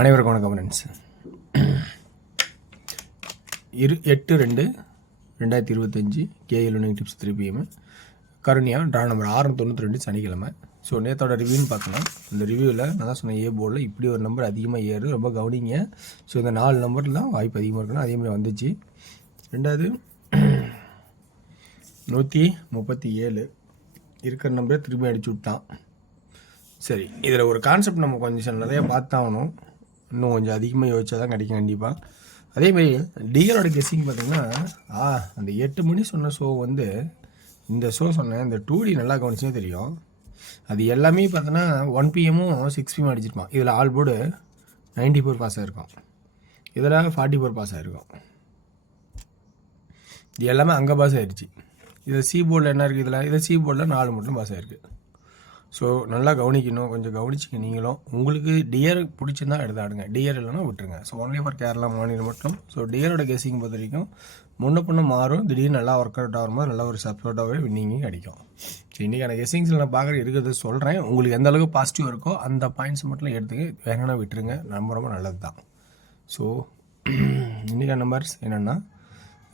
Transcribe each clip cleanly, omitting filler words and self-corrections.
அனைவருக்கும் வணக்கம் friends. 8/2/2025 KL tips 3 PM Karunya draw number 692 சனிக்கிழமை. ஸோ நேற்றோட ரிவ்யூன்னு பார்த்தோன்னா இந்த ரிவ்யூவில் நான் தான் சொன்னேன், போர்டில் இப்படி ஒரு நம்பர் அதிகமாக ஏறுது, ரொம்ப கவனிங்க. ஸோ இந்த 4 நம்பரில் தான் வாய்ப்பு அதிகமாக இருக்குன்னா அதேமாதிரி வந்துச்சு. ரெண்டாவது 137 இருக்கிற நம்பரே திரும்பி அடிச்சு விட்டான். சரி, இதில் ஒரு கான்செப்ட் நம்ம கொஞ்சம் நிறையா பார்த்தாகணும், இன்னும் கொஞ்சம் அதிகமாக யோசிச்சா தான் கிடைக்கும் கண்டிப்பாக. அதேமாதிரி டிஆரோட கெஸ்ஸிங் பார்த்திங்கன்னா அந்த 8 மணி சொன்ன ஷோ வந்து இந்த ஷோ சொன்னேன், இந்த 2D நல்லா கவனிச்சே தெரியும். அது எல்லாமே பார்த்தோன்னா 1 PM 6 PM அடிச்சிருப்பான். இதில் ஆல் போர்டு 94 பாஸ் ஆகிருக்கும், இதில் 44 பாஸ் ஆகிருக்கும். இது எல்லாமே அங்கே பாஸ் ஆகிடுச்சு. இதில் சி போர்டில் என்ன இருக்குது, இதில் சி போர்டில் 4 மட்டும் பாஸ் ஆகிருக்கு. ஸோ நல்லா கவனிக்கணும், கொஞ்சம் கவனிச்சிங்க நீங்களும். உங்களுக்கு டியர் பிடிச்சிருந்தா எடுத்தாடுங்க, டியர் இல்லைனா விட்டுருங்க. ஸோ ஒன்லி ஃபார் கேரளா மாநிலம் மட்டும். ஸோ டியரோட கெஸிங் பொறுத்த வரைக்கும் முன்ன பின்ன மாறும், திடீர்னு நல்லா ஒர்க் அவுட் ஆகும்போது நல்ல ஒரு சப்போர்ட்டாகவே வின்னிங்கும் கிடைக்கும். ஸோ இன்றைக்கான கெஸிங்ஸில் நான் பார்க்குற இருக்கிறது சொல்கிறேன். உங்களுக்கு எந்த அளவுக்கு பாசிட்டிவ் இருக்கோ அந்த பாயிண்ட்ஸ் மட்டும் எடுத்துங்க, வேணும்னா விட்டுருங்க, ரொம்ப ரொம்ப நல்லது தான். ஸோ இன்றைக்கான நம்பர்ஸ் என்னென்னா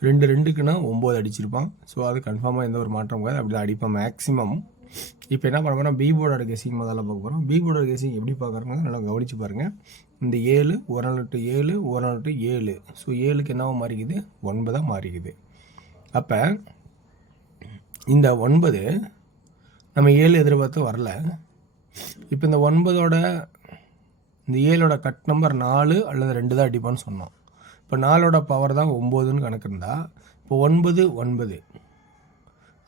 2/2க்குன்னா 9 அடிச்சிருப்பான். ஸோ அது கன்ஃபார்மாக எந்த ஒரு மாற்றம் கிடையாது, அப்படி தான் அடிப்பான் மேக்ஸிமம். இப்போ என்ன பண்ண போகிறோம், பி போர்டோட கெஸிங் முதல்ல பார்க்க போகிறோம். பி போர்டோட கெஸிங் எப்படி பார்க்குறோங்க நல்லா கவனித்து பாருங்கள். இந்த 7 ஒரு நாள் டு 7 ஒரு நாள் டு 7. ஸோ 7க்கு என்னவோ மாறிக்குது, 9 மாறிக்குது. அப்போ இந்த 9 நம்ம 7 எதிர்பார்த்து வரல. இப்போ இந்த 9ஓட இந்த 7ஓட கட் நம்பர் 4 அல்லது 2 தான் அடிப்பான்னு சொன்னோம். இப்போ 4ஓட பவர் தான் 9ன்னு கணக்கு இருந்தால் இப்போ 9 9.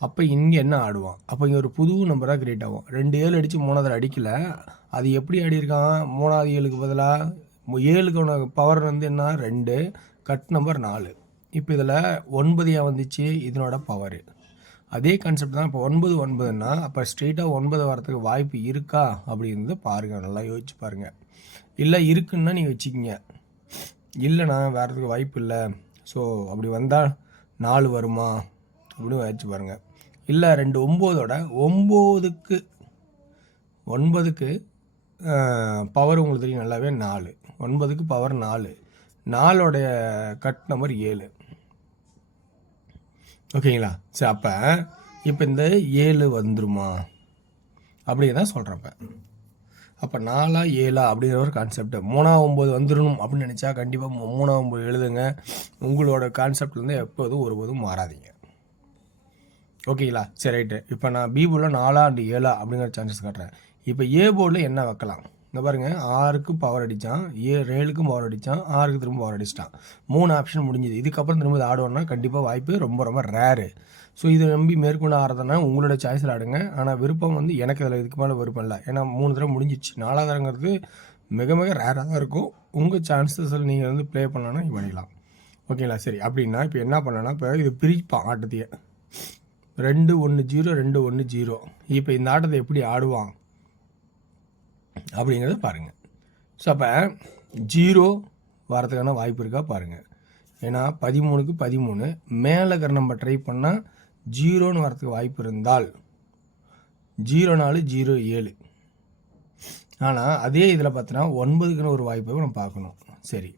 அப்போ இங்கே என்ன ஆடுவான், அப்போ இங்கே ஒரு புது நம்பராக கிரியேட் ஆகும். 2 7 அடித்து 3 அடிக்கலை, அது எப்படி ஆடியிருக்கான், 3வது 7க்கு பதிலாக 7க்கு பவர் வந்து என்ன 2, கட் நம்பர் 4. இப்போ இதில் 9 ஏன் வந்துச்சு, இதனோட பவரு அதே கான்செப்ட் தான். இப்போ 9 9ன்னா அப்போ ஸ்ட்ரெயிட்டாக 9 வரத்துக்கு வாய்ப்பு இருக்கா அப்படிங்கிறது பாருங்கள், நல்லா யோசிச்சு பாருங்கள். இல்லை இருக்குன்னா நீங்கள் வச்சுக்கிங்க, இல்லைண்ணா வேறதுக்கு வாய்ப்பு இல்லை, ஸோ அப்படி வந்தால் 4 வருமா அப்படின்னு வச்சு பாருங்கள். இல்லை 2 9ஓட 9க்கு பவர் உங்களுக்கு தெரியும் நல்லாவே 4, 9க்கு பவர் 4, 4ஓடைய கட் நம்பர் 7. ஓகேங்களா? சரி, அப்போ இப்போ இந்த 7 வந்துருமா அப்படியே தான் சொல்கிறப்ப. அப்போ 4 7 அப்படிங்கிற ஒரு கான்செப்ட். 3 9 வந்துடணும் அப்படின்னு நினச்சா கண்டிப்பாக 3 9 எழுதுங்க. உங்களோட கான்செப்ட்லேருந்து எப்போதும் ஒருபோதும் மாறாதீங்க. ஓகேங்களா? சரி, ரைட்டு. இப்போ நான் பி போர்டில் 4 and 7 அப்படிங்கிற சான்சஸ் காட்டுறேன். இப்போ ஏ போர்டில் என்ன வைக்கலாம், இந்த பாருங்கள். 6க்கு பவர் அடித்தான், 7க்கும் பவர் அடித்தான், 6க்கு திரும்ப பவர் அடிச்சிட்டான். 3 ஆப்ஷன் முடிஞ்சுது. இதுக்கப்புறம் திரும்ப ஆடுவோன்னா கண்டிப்பாக வாய்ப்பு ரொம்ப ரொம்ப ரேரு. ஸோ இதை நம்பி மேற்கொண்டு ஆடுறதுனா உங்களோட சாய்ஸில் ஆடுங்க. ஆனால் விருப்பம் வந்து எனக்கு இதில் இதுக்கு மேலே விருப்பம் இல்லை. ஏன்னா 3 தடவை முடிஞ்சிச்சு, 4வது தடவைங்கிறது மிக மிக ரேராக தான் இருக்கும். உங்கள் சான்சஸில் நீங்கள் வந்து ப்ளே பண்ணலான்னா பண்ணிக்கலாம். ஓகேங்களா? சரி, அப்படின்னா இப்போ என்ன பண்ணலான்னா, இப்போ இது பிரிப்பான் ஆட்டத்தையே 2 1 0 2 1 0. இப்போ இந்த ஆட்டத்தை எப்படி ஆடுவான் அப்படிங்கிறத பாருங்கள். ஸோ அப்போ 0 வரதுக்கான வாய்ப்பு இருக்கா பாருங்கள். ஏன்னா 13க்கு 13 மேலே இருக்கிற நம்ம ட்ரை பண்ணால் 0ன்னு வரதுக்கு வாய்ப்பு இருந்தால் 0 4 0 7. ஆனால் அதே இதில் பார்த்தோன்னா 9க்குன்னு ஒரு வாய்ப்பை நம்ம பார்க்கணும். சரி,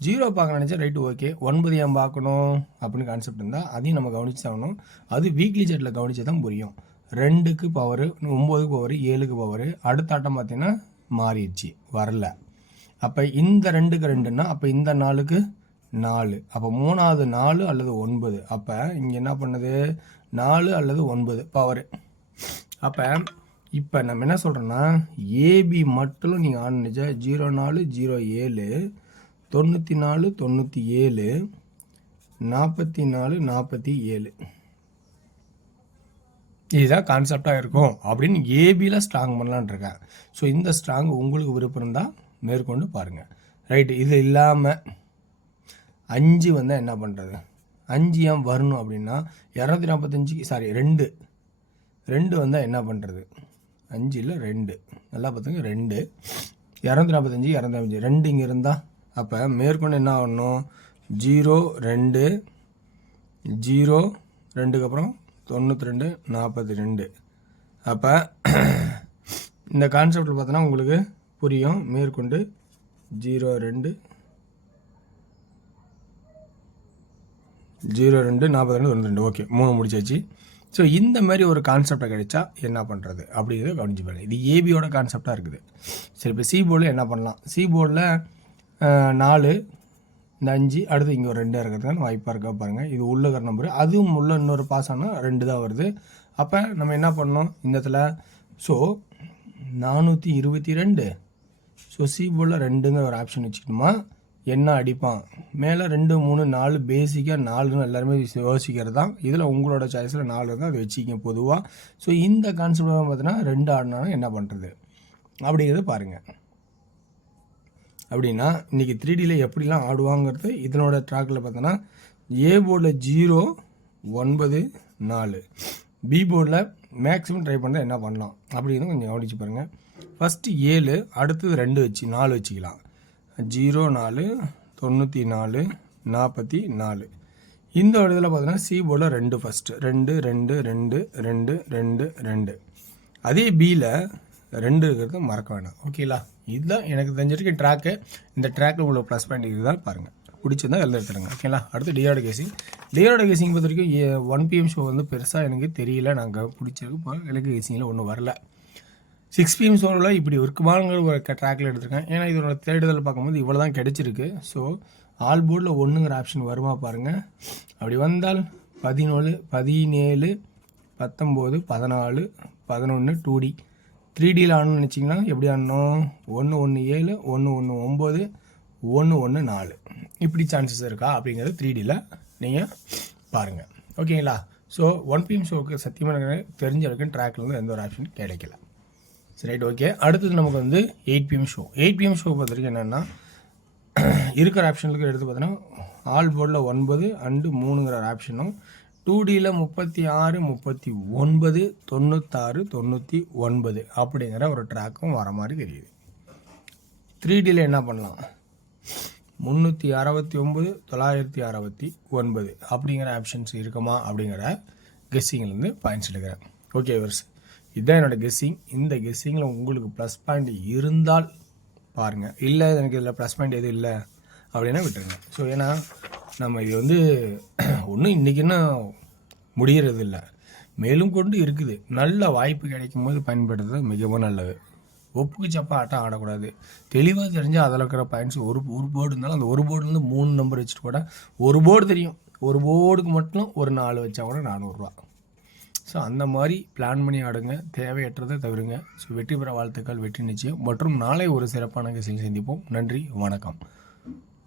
0 பார்க்க நினச்சா ரைட்டு, ஓகே. 9 ஏன் பார்க்கணும் அப்படின்னு கான்செப்ட் இருந்தால் அதையும் நம்ம கவனிச்சு ஆகணும். அது வீக்லி சார்ட்டில் கவனிச்சு தான் புரியும். 2க்கு பவர், 9க்கு பவர், 7க்கு பவர். அடுத்த ஆட்டம் பார்த்தீங்கன்னா மாறிடுச்சு, வரல. அப்போ இந்த 2க்கு 2ன்னா அப்போ இந்த 4க்கு 4. அப்போ 3வது 4 அல்லது 9. அப்போ இங்கே என்ன பண்ணுது, 4 அல்லது 9 பவர். அப்போ இப்போ நம்ம என்ன சொல்கிறோன்னா, ஏபி மட்டும் நீங்கள் ஆரம்பிச்சா 0 4 0 7 94 97 44 47 இதுதான் கான்செப்டாக இருக்கும் அப்படின்னு ஏபியில் ஸ்ட்ராங் பண்ணலான் இருக்கேன். ஸோ இந்த ஸ்ட்ராங் உங்களுக்கு விருப்பம் இருந்தால் மேற்கொண்டு பாருங்கள். ரைட்டு. இது இல்லாமல் 5 வந்தால் என்ன பண்ணுறது, 5 ஏன் வரணும் அப்படின்னா 245 2 வந்தால் என்ன பண்ணுறது, 5 இல்லை 2, நல்லா பார்த்துங்க 2 245 2 இங்கே இருந்தால் அப்போ மேற்கொண்டு என்ன ஆகணும், 0 2 0 2க்கு அப்புறம் 92 42. அப்போ இந்த கான்செப்டில் பார்த்தோன்னா உங்களுக்கு புரியும். மேற்கொண்டு 02 02 42 92. ஓகே, 3 முடிச்சாச்சு. ஸோ இந்த மாதிரி ஒரு கான்செப்டை கிடைச்சா என்ன பண்ணுறது அப்படிங்கிறத கவனிச்சு பாருங்கள். இது ஏபியோட கான்செப்டாக இருக்குது. சரி, இப்போ சி போர்டில் என்ன பண்ணலாம்? சி போர்டில் 4, இந்த 5, அடுத்து இங்கே ஒரு 2 இருக்கிறதுக்கான வாய்ப்பாக இருக்கா பாருங்கள். இது உள்ள இருக்கிற நம்பரு, அதுவும் உள்ள இன்னொரு பாஸ் ஆனால் 2 தான் வருது. அப்போ நம்ம என்ன பண்ணோம் இந்த இடத்துல? ஸோ 422. ஸோ சி போர்டில் 2ங்கிற ஒரு ஆப்ஷன் வச்சுக்கணுமா? என்ன அடிப்பான் மேலே 2 3 4 பேசிக்காக 4ன்னு எல்லாருமே யோசிக்கிறது தான். இதில் உங்களோட சாய்ஸில் 4 இருந்தால் அதை வச்சுக்கிங்க பொதுவாக. ஸோ இந்த கான்செப்ட் பார்த்தீங்கன்னா 2 ஆடினாலும் என்ன பண்ணுறது அப்படிங்கிறது பாருங்கள். அப்படின்னா இன்றைக்கி 3Dயில் எப்படிலாம் ஆடுவாங்கிறது இதனோட ட்ராக்கில் பார்த்தோன்னா ஏ போர்டில் 0 9 4, பி போர்டில் மேக்ஸிமம் ட்ரை பண்ணுறது என்ன பண்ணலாம் அப்படின்னு கொஞ்சம் கவனிச்சு பாருங்கள். ஃபஸ்ட்டு 7, அடுத்தது 2 வச்சு 4 வச்சுக்கலாம். 0 4 94 44. இந்த ஒரு இதில் பார்த்தீங்கன்னா சி போர்டில் 2 ஃபஸ்ட்டு 2 2 2 2 2 2. அதே பியில் 2 இருக்கிறது மறக்க வேண்டாம். ஓகேங்களா? இதுதான் எனக்கு தெரிஞ்சிருக்க ட்ராக்கு. இந்த ட்ராக்கில் உள்ள ப்ளஸ் பாயிண்ட் இதுதான் பாருங்கள். பிடிச்சிருந்தா எழுத எடுத்துருங்க. ஓகேங்களா? அடுத்து டிஆர்ட கேசிங். டிஆர்ட கேசிங் பொறுத்த வரைக்கும் 1 PM ஷோ வந்து பெருசாக எனக்கு தெரியல. நாங்கள் பிடிச்சிருக்கு. இப்போ எனக்கு கேசிங்கில் ஒன்றும் வரல. 6 PM ஷோவில் இப்படி இருக்குமாங்கிற ஒரு ட்ராக்கில் எடுத்திருக்கேன். ஏன்னா இதோட தேடுதல் பார்க்கும்போது இவ்வளோ தான் கிடச்சிருக்கு. ஸோ ஆல் போர்டில் 1ங்கிற ஆப்ஷன் வருமா பாருங்கள். அப்படி வந்தால் 17 17 19 14 11 2D 3Dயில் ஆடணும்னு நினச்சிங்கன்னா எப்படி ஆடணும்? 1 1 7 1 1 9 1 1 4 இப்படி சான்சஸ் இருக்கா அப்படிங்கிறது 3Dயில் நீங்கள் பாருங்கள். ஓகேங்களா? ஸோ 1 PM ஷோவுக்கு சத்தியமாக தெரிஞ்ச வரைக்கும் ட்ராக்கில் வந்து எந்த ஒரு ஆப்ஷன் கிடைக்கல. சரி, ரைட், ஓகே. அடுத்தது நமக்கு வந்து 8 PM ஷோ. 8 PM ஷோ பொறுத்த வரைக்கும் என்னென்னா இருக்கிற ஆப்ஷனுக்கு எடுத்து பார்த்தோன்னா ஆல் போர்டில் 9 அண்டு 3ங்கிற ஒரு ஆப்ஷனும் 2Dயில் 36 39 96 99 அப்படிங்கிற ஒரு ட்ராக்கும் வர மாதிரி தெரியுது. 3Dயில் என்ன பண்ணலாம்? 369 969 அப்படிங்கிற ஆப்ஷன்ஸ் இருக்குமா அப்படிங்கிற கெஸ்ஸிங்லேருந்து பாயிண்ட்ஸ் எடுக்கிறேன். ஓகே வர்ஸ், இதுதான் என்னோடய கெஸ்ஸிங். இந்த கெஸ்ஸிங்கில் உங்களுக்கு ப்ளஸ் பாயிண்ட் இருந்தால் பாருங்கள், இல்லை எனக்கு இதில் ப்ளஸ் பாயிண்ட் எதுவும் இல்லை அப்படின்னா விட்டுருங்க. ஸோ ஏன்னா நம்ம இது வந்து ஒன்றும் இன்றைக்கின்னா முடிகிறது இல்லை, மேலும் கொண்டு இருக்குது. நல்ல வாய்ப்பு கிடைக்கும் போது பயன்படுத்துறது மிகவும் நல்லது. ஒப்புக்கு சப்பா ஆட்டம் ஆடக்கூடாது. தெளிவாக தெரிஞ்சால் அதில் இருக்கிற பாயிண்ட்ஸ் ஒரு போர்டு இருந்தாலும் அந்த ஒரு போர்டுலேருந்து 3 நம்பர் வச்சுட்டு கூட ஒரு போர்டு தெரியும், ஒரு போர்டுக்கு மட்டும் ஒரு 4 வச்சா கூட 400 ரூபா. ஸோ அந்த மாதிரி பிளான் பண்ணி ஆடுங்க, தேவையற்றதை தவிருங்க. ஸோ வெற்றி பெற வாழ்த்துக்கள், வெற்றி நிச்சயம். மற்றும் நாளை ஒரு சிறப்பான கெஸ்ஸில் சந்திப்போம். நன்றி, வணக்கம்.